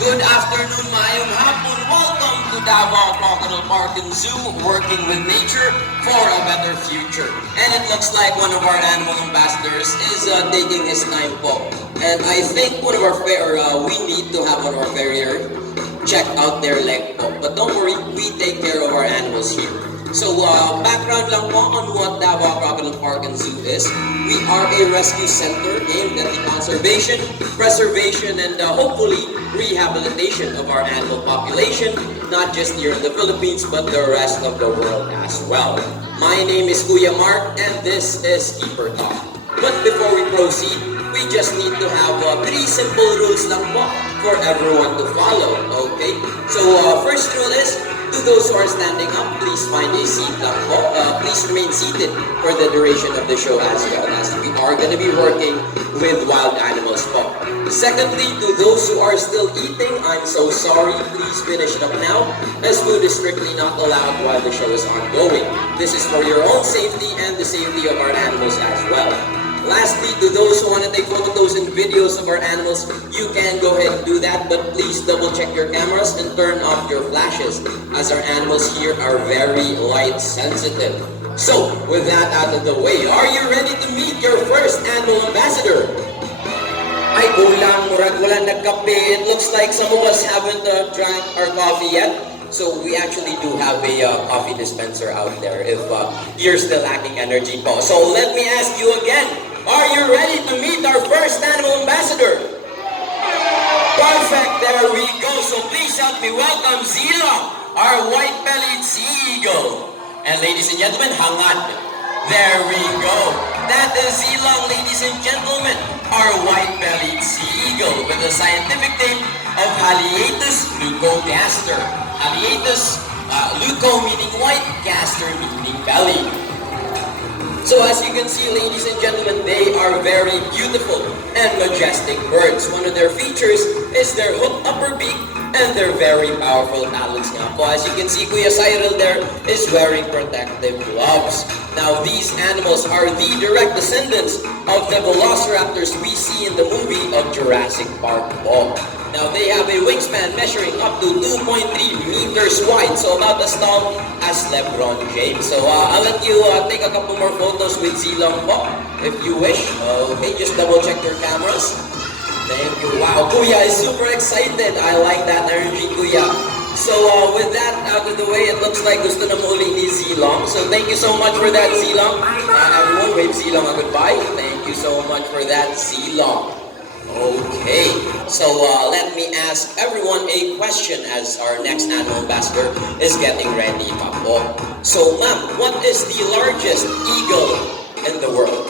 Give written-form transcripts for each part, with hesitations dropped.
Good afternoon, maayong hapon. Welcome to Davao Crocodile Park and Zoo, working with nature for a better future. And it looks like one of our animal ambassadors is taking his time po. And I think one of our we need to have one of our farrier check out their leg po. But don't worry, we take care of our animals here. So, background lang po on what Davao Crocodile Park and Zoo is. We are a rescue center aimed at the conservation, preservation, and hopefully rehabilitation of our animal population, not just here in the Philippines, but the rest of the world as well. My name is Kuya Mark, and this is Keeper Talk. But before we proceed, we just need to have three simple rules lang po for everyone to follow, okay? So, first rule is, to those who are standing up, please find a seat lang po. Please remain seated for the duration of the show as well, as we are going to be working with wild animals po. Secondly, to those who are still eating, I'm so sorry. Please finish it up now, as food is strictly not allowed while the show is ongoing. This is for your own safety and the safety of our animals as well. Lastly, to those who want to take photos and videos of our animals, you can go ahead and do that, but please double check your cameras and turn off your flashes, as our animals here are very light sensitive. So, with that out of the way, are you ready to meet your first animal ambassador? Ay, kulang, murag wala nagkape. It looks like some of us haven't drank our coffee yet. So we actually do have a coffee dispenser out there if you're still lacking energy po. So let me ask you again, are you ready to meet our first animal ambassador? Perfect, there we go. So please help me welcome Zila, our white-bellied sea eagle. And ladies and gentlemen, hangad. There we go. That is Zilong, ladies and gentlemen, our white-bellied sea eagle with the scientific name of Haliaetus leucogaster. Haliaetus, leuco meaning white, gaster meaning belly. So as you can see, ladies and gentlemen, they are very beautiful and majestic birds. One of their features is their hooked upper beak and their very powerful talons nga po. As you can see, Kuya Cyril there is wearing protective gloves. Now, these animals are the direct descendants of the velociraptors we see in the movie of Jurassic Park po. Now, they have a wingspan measuring up to 2.3 meters wide, so about as tall as LeBron James. So, I'll let you take a couple more photos with Zilong po, if you wish. Okay, just double check your cameras. Thank you. Wow, Kuya is super excited. I like that energy, Kuya. So, with that out of the way, it looks like gusto na muli ni Zilong. So, thank you so much for that, Zilong. Everyone, wave Zilong a goodbye. Thank you so much for that, Zilong. Okay, so let me ask everyone a question as our next animal ambassador is getting ready pa po. So ma'am, what is the largest eagle in the world?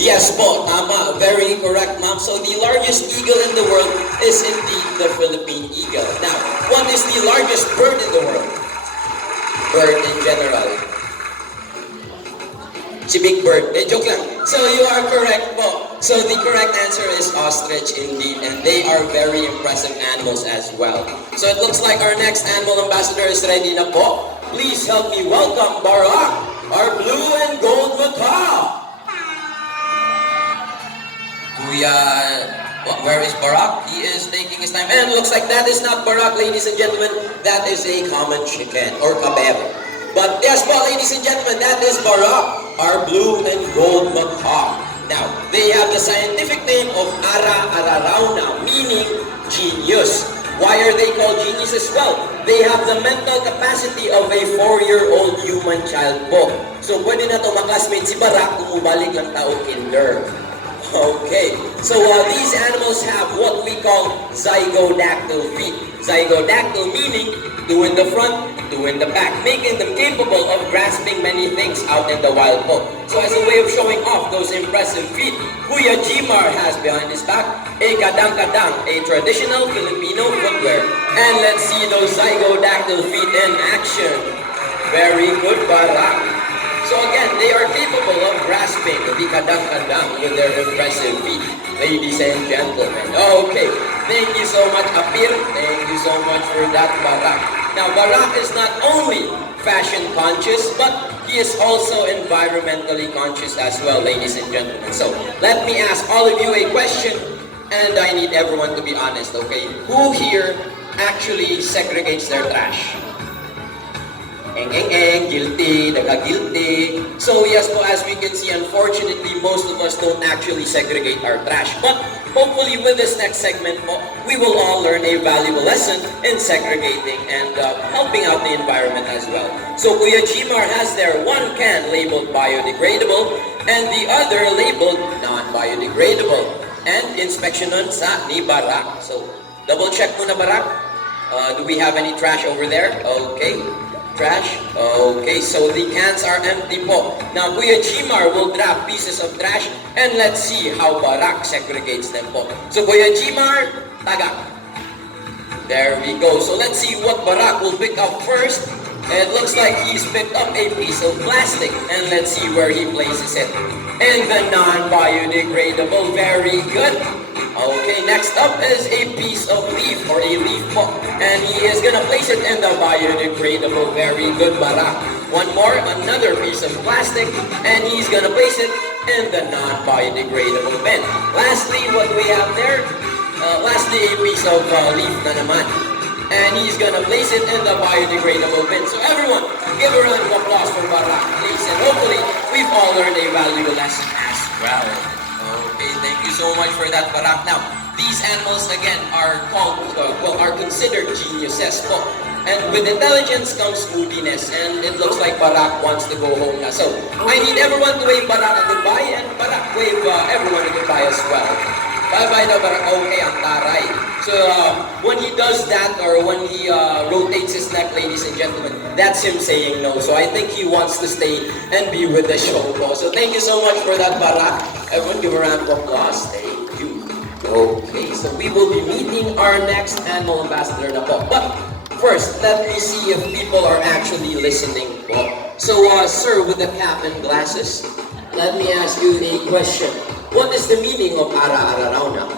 Yes po, tama, very correct ma'am. So the largest eagle in the world is indeed the Philippine eagle. Now, what is the largest bird in the world? Bird in general. Si Big Bird. Joke lang. So you are correct po. So the correct answer is ostrich indeed, and they are very impressive animals as well. So it looks like our next animal ambassador is ready na po. Please help me welcome Barack, our blue and gold macaw. Kuya, where is Barack? He is taking his time. And it looks like that is not Barack, ladies and gentlemen. That is a common chicken or kabero. But yes po, ladies and gentlemen, that is Barack, our blue and gold macaw. Now, they have the scientific name of Ara-Ararauna, meaning genius. Why are they called genius as well? They have the mental capacity of a 4-year-old human child po. So, pwede na ito makasmate si Barack kung ubalik lang tao kinder. Okay, so these animals have what we call zygodactyl feet. Zygodactyl meaning two in the front, two in the back, making them capable of grasping many things out in the wild po. So as a way of showing off those impressive feet, Kuya Jimar has behind his back a kadang-kadang, a traditional Filipino footwear. And let's see those zygodactyl feet in action. Very good, Barak. So again, they are capable of grasping the kadang-kadang with their impressive feet, ladies and gentlemen. Okay, thank you so much, Apir. Thank you so much for that, Barak. Now, Barak is not only fashion conscious, but he is also environmentally conscious as well, ladies and gentlemen. So, let me ask all of you a question. And I need everyone to be honest, okay? Who here actually segregates their trash? Guilty, guilty. So yes po, as we can see, unfortunately, most of us don't actually segregate our trash. But hopefully with this next segment po, we will all learn a valuable lesson in segregating and helping out the environment as well. So Kuya Gmar has their one can labeled biodegradable and the other labeled non-biodegradable. And inspection nun sa ni Barak. So double check muna Barak. Do we have any trash over there? Okay. Trash? Okay, so the cans are empty po. Now, Kuya Gmar will drop pieces of trash and let's see how Barak segregates them po. So, Kuya Gmar, tagak. There we go. So, let's see what Barak will pick up first. It looks like he's picked up a piece of plastic and let's see where he places it. And the non-biodegradable, very good. Okay, next up is a piece of leaf or a leaf po. And he is gonna place it in the biodegradable. Very good, Barak. One more, another piece of plastic, and he's gonna place it in the non-biodegradable bin. Lastly, what we have there? Lastly, a piece of leaf na naman. And he's gonna place it in the biodegradable bin. So everyone, give a round of applause for Barak, please. And hopefully, we've all learned a valuable lesson as well. Okay, thank you so much for that, Barak. Now, these animals again are are considered geniuses po. And with intelligence comes moodiness, and it looks like Barak wants to go home now. So, I need everyone to wave Barak a goodbye, and Barak wave everyone a goodbye as well. Bye-bye na Barak. Okay, ang taray. So, when he does that, or when he rotates his neck, ladies and gentlemen, that's him saying no. So, I think he wants to stay and be with the show po. So, thank you so much for that, Barak. Everyone give a round of applause. Thank you. Okay, so we will be meeting our next animal ambassador na po. But, first, let me see if people are actually listening po. So, sir, with the cap and glasses, let me ask you a question. What is the meaning of ara-araraw now?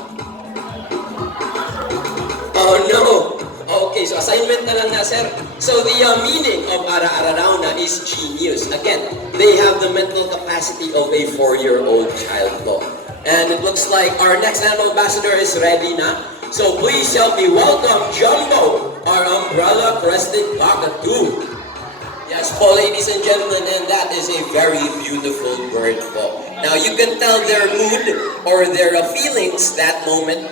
Oh no! Okay, so assignment na lang na, sir. So the meaning of ara-araraw na is genius. Again, they have the mental capacity of a 4-year-old child po. And it looks like our next animal ambassador is ready na. So please help me welcome Jumbo, our umbrella-crested cockatoo. Yes po, ladies and gentlemen, and that is a very beautiful bird po. Now, you can tell their mood or their feelings that moment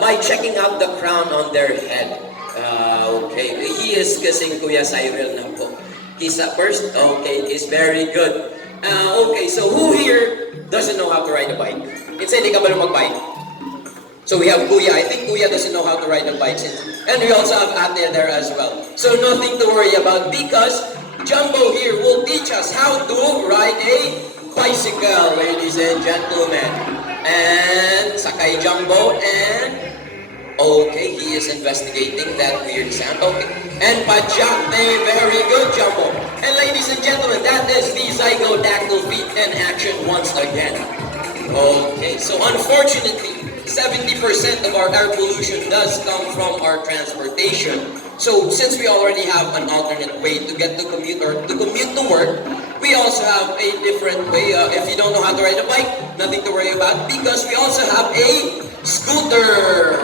by checking out the crown on their head. Okay, he is kissing Kuya Cyril na po. He's first, okay, he's very good. Okay, so who here doesn't know how to ride a bike? It's hindi ka ba mag-bike? So we have Kuya. I think Kuya doesn't know how to ride a bike. And we also have Ate there as well. So nothing to worry about because Jumbo here will teach us how to ride a bicycle, ladies and gentlemen. And sakay Jumbo and okay, he is investigating that weird sound. Okay, and pajak, very good Jumbo. And ladies and gentlemen, that is the zygodactyl feet in action once again. Okay, so unfortunately, 70% of our air pollution does come from our transportation. So since we already have an alternate way to get to commute or to commute to work, we also have a different way. If you don't know how to ride a bike, nothing to worry about because we also have a scooter.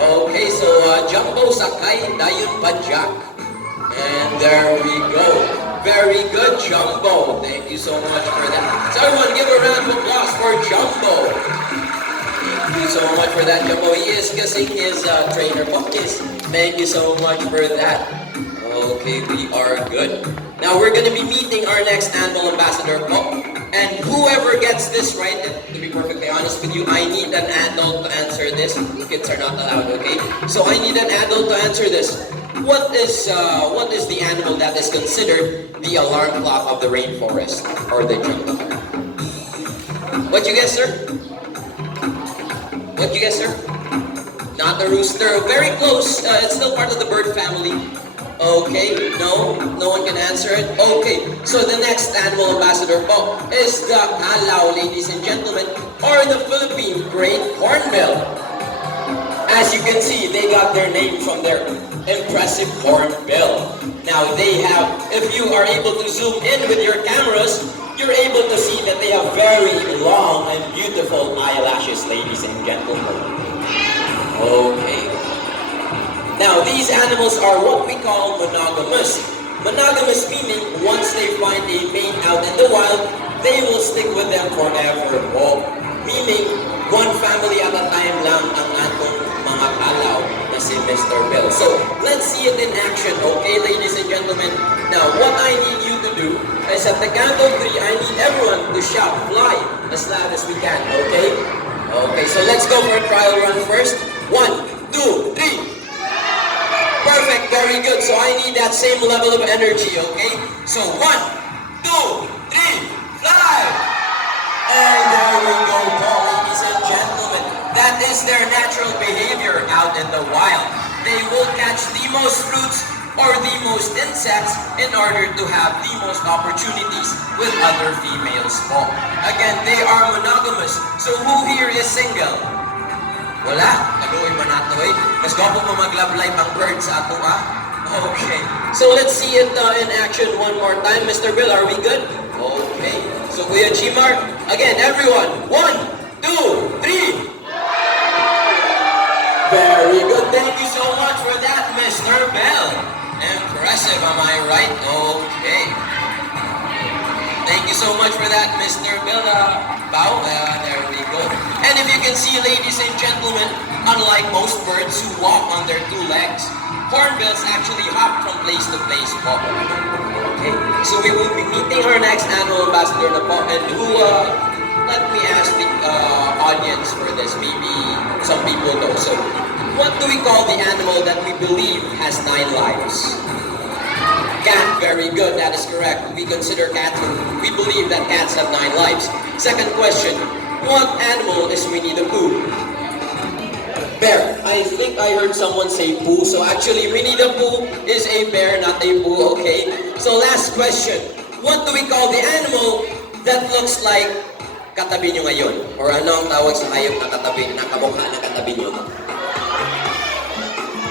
Okay, so Jumbo sakay dayon pajak. And there we go. Very good, Jumbo. Thank you so much for that. So everyone give a round of applause for Jumbo. Thank you so much for that, Jumbo. He is kissing his trainer puppies. Thank you so much for that. Okay, we are good. Now we're going to be meeting our next animal ambassador po. And whoever gets this right, and to be perfectly honest with you, I need an adult to answer this. Kids are not allowed, okay? So I need an adult to answer this. What is the animal that is considered the alarm clock of the rainforest or the jungle? What you guess, sir? What you guess, sir? Not the rooster. Very close. It's still part of the bird family. Okay, no one can answer it. Okay, so the next animal ambassador po is the alaw, ladies and gentlemen, or the Philippine great hornbill. As you can see, they got their name from their impressive hornbill. Now they have, if you are able to zoom in with your cameras, you're able to see that they have very long and beautiful eyelashes, ladies and gentlemen. Now, these animals are what we call monogamous. Monogamous meaning once they find a mate out in the wild, they will stick with them forever. Oh, meaning one family at a time lang ang atong mga kalaw na si Mr. Bill. So, let's see it in action, okay, ladies and gentlemen? Now, what I need you to do is at the count of 3, I need everyone to shout fly as loud as we can, okay? Okay, so let's go for a trial run first. 1, 2, 3. Perfect, very good. So I need that same level of energy, okay? So 1, 2, 3, fly! And there we go, ladies and gentlemen. That is their natural behavior out in the wild. They will catch the most fruits or the most insects in order to have the most opportunities with other females po. Again, they are monogamous. So who here is single? Wala? Kaluoy ba nato eh? Mas gwapo pa mag-love life ang birds sa ato Okay. So let's see it in action one more time. Mr. Bill, are we good? Okay. So Kuya Chimar, again, everyone. 1, 2, 3. Very good. Thank you so much for that, Mr. Bell. Impressive, am I right? Okay. Thank you so much for that, Mr. Bell. There we go. And if you can see, ladies and gentlemen, unlike most birds who walk on their 2 legs, hornbills actually hop from place to place po. Okay. So we will be meeting our next animal ambassador na po. And who, let me ask the audience for this. Maybe some people know. So, what do we call the animal that we believe has 9 lives? Cat, very good, that is correct. We consider cats, we believe that cats have 9 lives. Second question, what animal is Winnie the Pooh? Bear. I think I heard someone say Pooh, so actually Winnie the Pooh is a bear, not a Pooh, okay? So last question, what do we call the animal that looks like katabi nyo ngayon? Or ano ang tawag sa hayop na katabi, na kamukha na katabi nyo?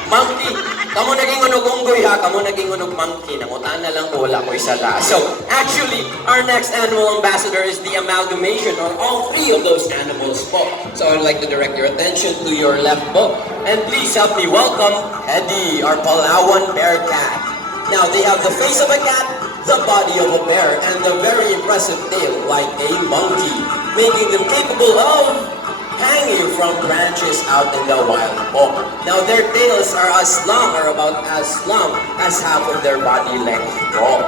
Monkey. Kamu naging unog unggoy ha, kamu naging unog monkey. Nangutaan na lang ko, wala ko isala. So, actually, our next animal ambassador is the amalgamation of all 3 of those animals po. So, I'd like to direct your attention to your left po. And please help me welcome Eddie, our Palawan bear cat. Now, they have the face of a cat, the body of a bear, and the very impressive tail like a monkey, making them capable of hanging from branches out in the wild. Oh, now their tails are as long or about as long as half of their body length. Oh,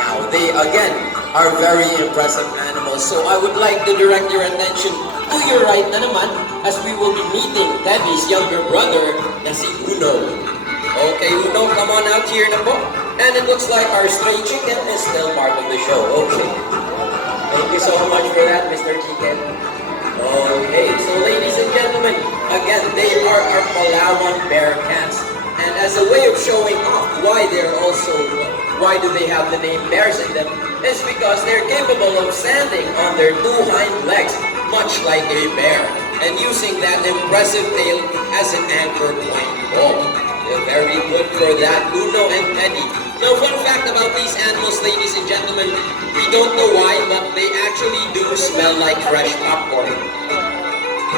now they again are very impressive animals. So I would like to direct your attention to your right na naman as we will be meeting Debbie's younger brother na si Uno. Okay, Uno, come on out here na po. And it looks like our stray chicken is still part of the show. Okay. Thank you so much for that, Mr. Chicken. Okay, so ladies and gentlemen, again, they are our Palawan bear cats. And as a way of showing off why do they have the name bears in them, is because they're capable of standing on their 2 hind legs, much like a bear, and using that impressive tail as an anchor point. Oh, they're very good for that, Uno and Teddy. Now, fun fact about these animals, ladies and gentlemen, we don't know why, but they actually do smell like fresh popcorn.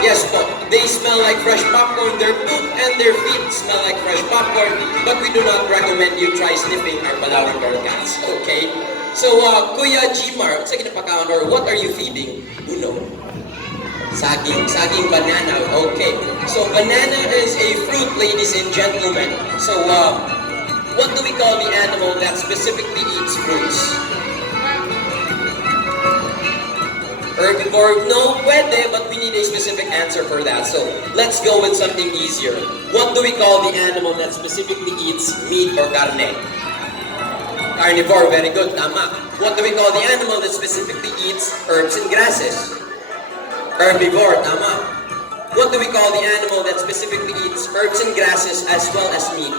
Yes, but they smell like fresh popcorn. Their poop and their feet smell like fresh popcorn, but we do not recommend you try sniffing our Palawan bear cats, okay? So, Kuya Jimar, or what are you feeding? Uno. Saging banana, okay. So, banana is a fruit, ladies and gentlemen. So, what do we call the animal that specifically eats fruits? Herbivore? No, pwede, but we need a specific answer for that. So, let's go with something easier. What do we call the animal that specifically eats meat or carne? Carnivore, very good, tama. What do we call the animal that specifically eats herbs and grasses? Herbivore, tama. What do we call the animal that specifically eats herbs and grasses as well as meat?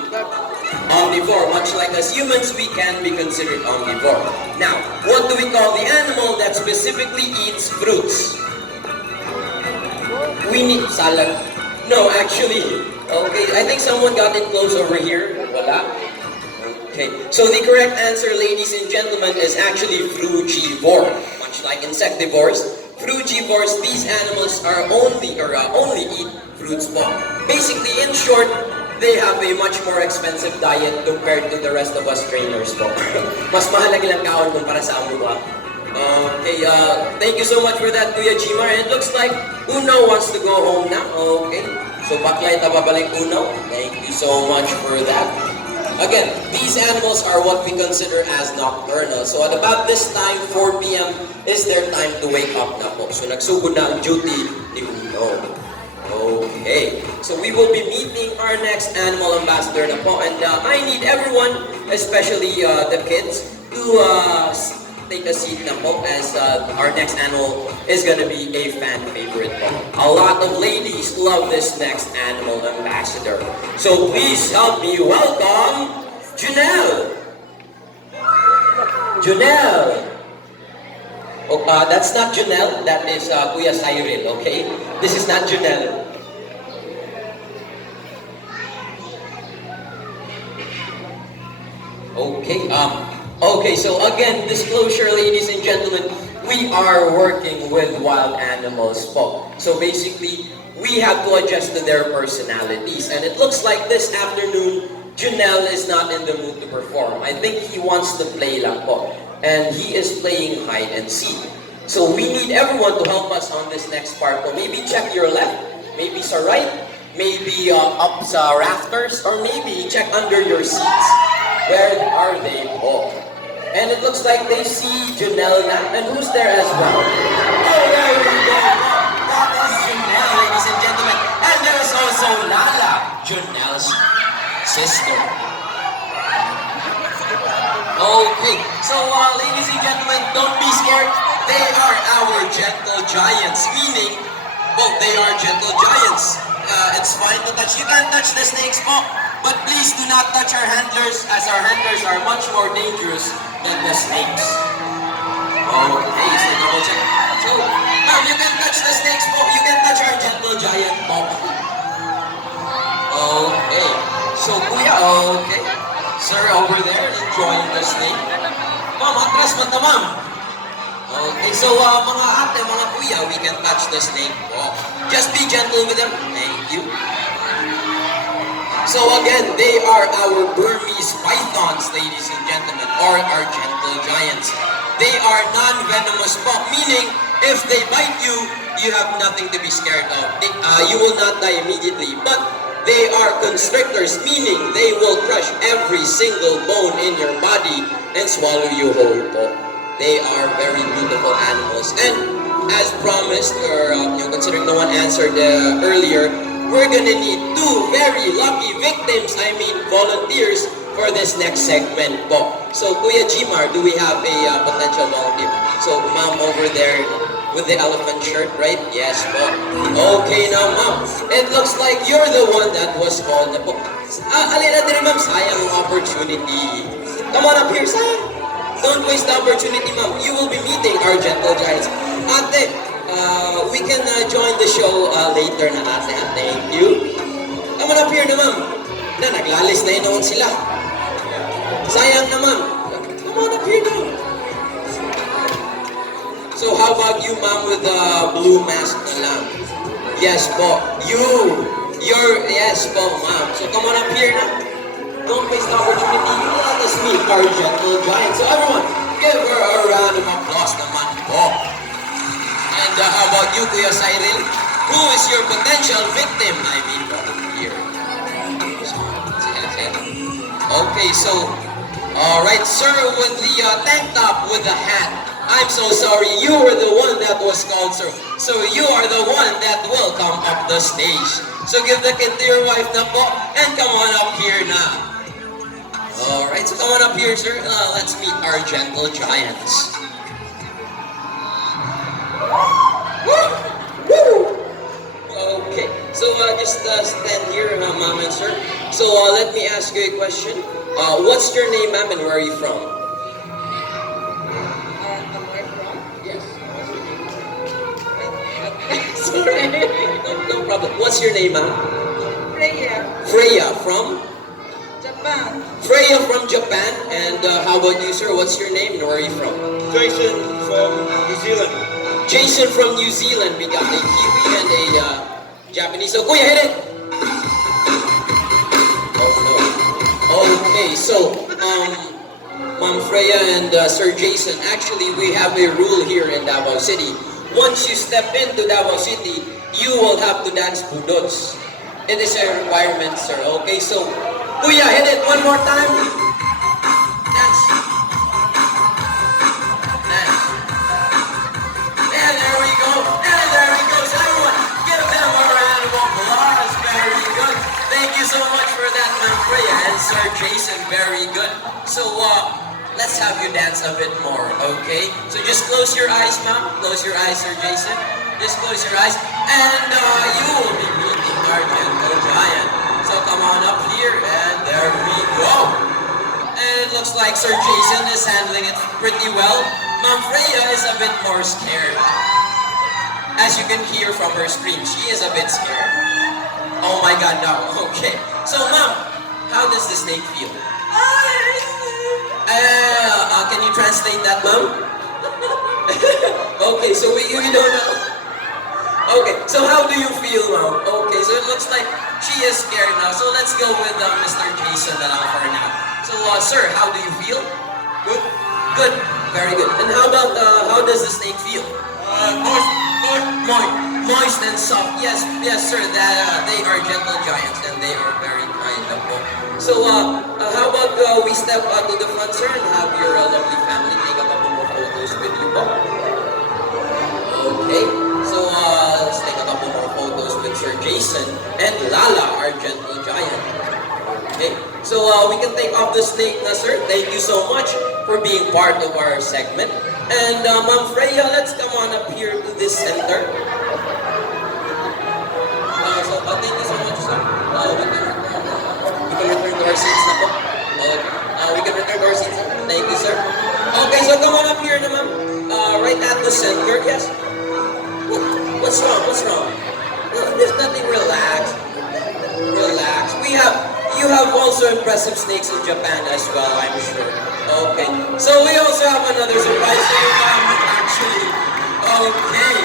Omnivore. Much like us humans, we can be considered omnivore. Now, what do we call the animal that specifically eats fruits? We need salad. No, actually. Okay, I think someone got it close over here. Wala. Okay, so the correct answer, ladies and gentlemen, is actually frugivore. Much like insectivores, frugivores, these animals are only eat fruits po. Basically, in short, they have a much more expensive diet compared to the rest of us trainers po. Mas mahal ang ilang kaon kumpara sa amuha. Okay, thank you so much for that, Kuya Jimar. And it looks like Uno wants to go home now. Okay, so baklay tababalik Uno. Thank you so much for that. Again, these animals are what we consider as nocturnal. So at about this time, 4 p.m. is their time to wake up na po. So nagsugod na ang duty ni Uno. Okay, so we will be meeting our next animal ambassador na po. And I need everyone, especially the kids, to take a seat na po as our next animal is gonna be a fan favorite po. A lot of ladies love this next animal ambassador. So please help me welcome Janelle. Janelle. Oh, that's not Janelle, that is Kuya Cyril, okay? This is not Janelle. Okay, so again, disclosure, ladies and gentlemen, we are working with wild animals po. So basically, we have to adjust to their personalities. And it looks like this afternoon, Janelle is not in the mood to perform. I think he wants to play lang po. And he is playing hide and seek. So we need everyone to help us on this next part po. Maybe check your left, maybe sa right, maybe up sa rafters, or maybe check under your seats. Where are they po? And it looks like they see Janelle na. And who's there as well? Oh, there we go. That is Janelle, ladies and gentlemen. And there's also Lala, Janelle's sister. Okay, so ladies and gentlemen, don't be scared. They are our gentle giants, meaning, well, they are gentle giants. It's fine to touch. You can touch the snakes po, but please do not touch our handlers, as our handlers are much more dangerous than the snakes. Okay, so double check. So, now you can touch the snakes po. You can touch our gentle giant po. Okay, so Kuya, okay. Sir over there, enjoying the snake. Ma'am, atras man na ma'am. Okay, so mga ate, mga kuya, we can touch the snake po. Just be gentle with them. Thank you. So again, they are our Burmese pythons, ladies and gentlemen, or our gentle giants. They are non-venomous po, meaning if they bite you, you have nothing to be scared of. You will not die immediately, but they are constrictors, meaning they will crush every single bone in your body and swallow you whole po. They are very beautiful animals. And as promised, or considering no one answered earlier, we're gonna need 2 very lucky victims, I mean volunteers, for this next segment po. So Kuya Jimar, do we have a potential volunteer? So ma'am over there with the elephant shirt, right? Yes po. Okay now ma'am, it looks like you're the one that was called na po. Alina din ma'am, sayang ang opportunity. Come on up here, sayang. Don't waste the opportunity ma'am. You will be meeting our gentle giants. Ate, we can join the show later na ate. Thank you. Come on up here na ma'am. Na, naglalis na yun sila. Sayang na ma'am. Come on up here na. So how about you ma'am with the blue mask na lang? Yes po. Yes po ma'am. So come on up here na. Don't waste the opportunity. Let us meet our gentle giant. So everyone, give her a round of applause naman po. And how about you, Kuya Cyril? Who is your potential victim? I mean, here. Okay, so, alright, sir, with the tank top with the hat. I'm so sorry, you were the one that was called, sir. So you are the one that will come up the stage. So give the kid to your wife na po, and come on up here na. Alright, so come on up here, sir. Let's meet our gentle giants. Woo! Okay, so just stand here, ma'am and sir. So let me ask you a question. What's your name, ma'am, and where are you from? Where from? Yes. Sorry. No problem. What's your name, ma'am? Freya. Freya from? Japan. Freya from Japan. And how about you, sir? What's your name and where are you from? Jason from New Zealand. Jason from New Zealand. We got a Kiwi and a Japanese. So, Kuya, hit it! So, Ma'am Freya and Sir Jason, actually we have a rule here in Davao City. Once you step into Davao City, you will have to dance budots. It is a requirement, sir. Okay, so, Kuya, hit it one more time. Dance. Dance. And there we go. And there he goes. Everyone, give them a round of applause. Very good. Thank you so much for that, Ma'am Freya and Sir Jason. Very good. So, let's have you dance a bit more, okay? So just close your eyes, ma'am. Close your eyes, Sir Jason. Just close your eyes. And you will be meeting our gentle giant. So come on up here, and there we go. And it looks like Sir Jason is handling it pretty well. Ma'am Freya is a bit more scared. As you can hear from her scream, she is a bit scared. Oh my God, no. Okay. So, ma'am, how does the snake feel? Can you translate that, ma'am? Okay, so we don't know. Okay, so how do you feel, ma'am? Okay, so it looks like she is scared now. So let's go with Mr. Jason that I'm for now. So, sir, how do you feel? Good? Good. Very good. And how about, how does the snake feel? Moist and soft. Yes, yes, sir. They are gentle giants and they are very kind of them. So, how about we step to the front, sir, and have your lovely family take a couple more photos with you, po? Okay. So, let's take a couple more photos with Sir Jason and Lala, our gentle giant. Okay. So, we can take off the snake na, sir. Thank you so much for being part of our segment. And, Ma'am Freya, let's come on up here to this center. Thank you so much, sir. We can return to our seats na po. We can return to our seats. Thank you, sir. Okay, so come on up here naman. Right at the center. Yes. What's wrong? What's wrong? No, there's nothing. Relax. Relax. You have also impressive snakes in Japan as well, I'm sure. Okay. So we also have another surprise for you, ma'am, actually. Okay.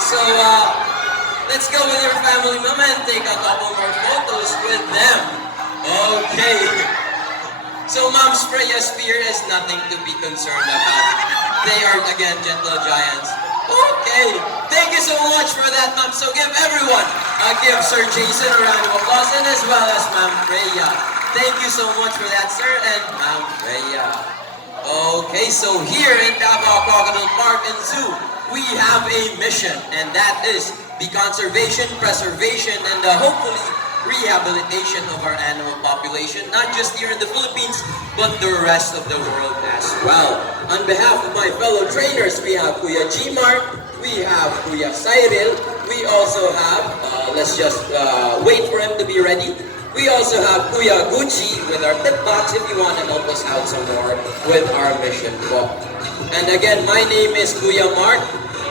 So, let's go with your family, mama, and take a couple more photos with them. Okay. So, Ma'am Freya's fear is nothing to be concerned about. They are, again, gentle giants. Okay. Thank you so much for that, Ma'am. So, give everyone give Sir Jason a round of applause, and as well as Ma'am Freya. Thank you so much for that, sir, and Ma'am Freya. Okay, so here in Davao Crocodile Park and Zoo, we have a mission, and that is the conservation, preservation, and hopefully rehabilitation of our animal population, not just here in the Philippines, but the rest of the world as well. On behalf of my fellow trainers, we have Kuya Gmar, we have Kuya Cyril, we also have, let's just wait for him to be ready. We also have Kuya Gucci with our tip box if you want to help us out some more with our mission book. And again, my name is Kuya Mark.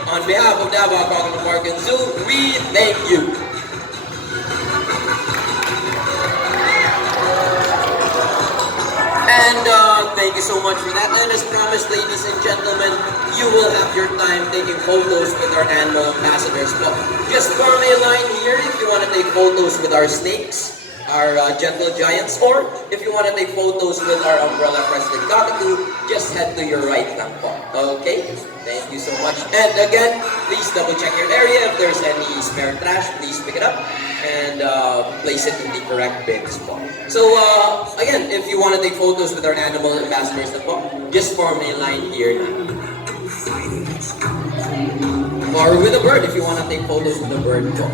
On behalf of Davao Crocodile Park and Zoo, we thank you. And thank you so much for that. And as promised, ladies and gentlemen, you will have your time taking photos with our animal ambassadors. Well, just form a line here if you want to take photos with our snakes, our gentle giants, or if you want to take photos with our umbrella crested cockatoo, just head to your right lang po. Okay? Thank you so much. And again, please double check your area. If there's any spare trash, please pick it up and place it in the correct bins po. So again, if you want to take photos with our animal ambassadors po, just form a line here na. Or with a bird if you want to take photos with a bird po.